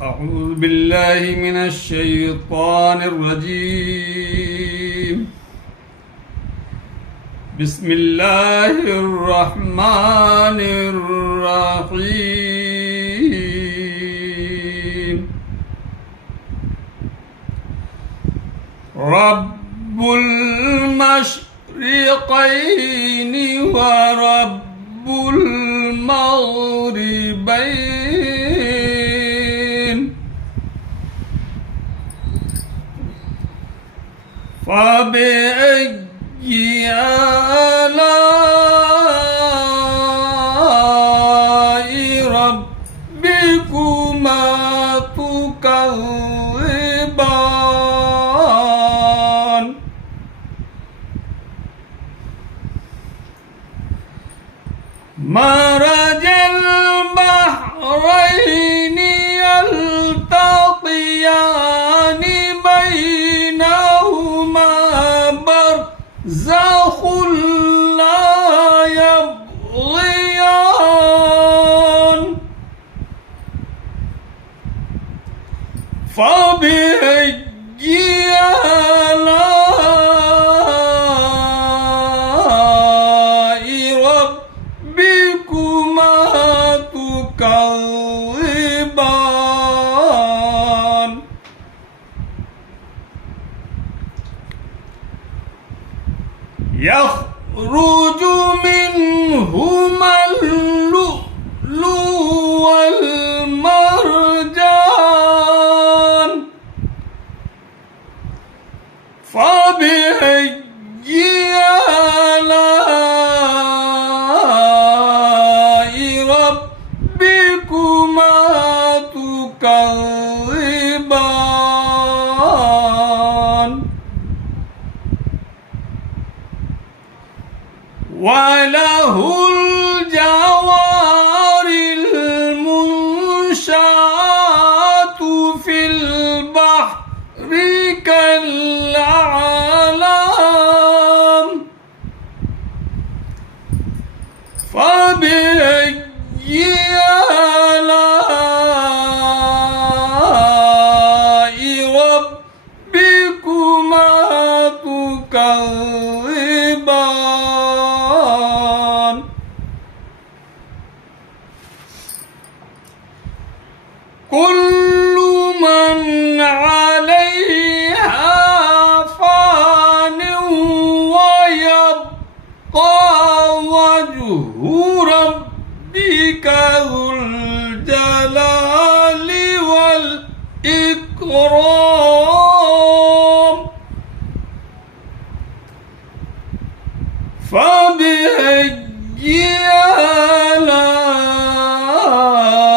أعوذ بالله من الشيطان الرجيم. بسم الله الرحمن الرحيم. رب المشرقين ورب المغربين فبأي آلاء ربكما تكذبان مرج البحرين يلتقيان بينهما برزخ لا يبغيان فبأي آلاء ربكما تكذبان يخرج منهما اللؤلؤ والمرجان فبأي آلاء ربكما تكذبان وله الجوار المنشآت في البحر كالأعلام فبأي آلاء ربكما تكذبان كل من عليها فان ويبقى وجه ربك ذو الجلال والإكرام فبأي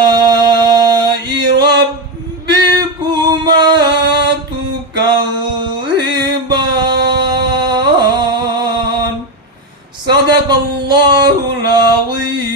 آلاء ربكما تكذبان صدق الله العظيم.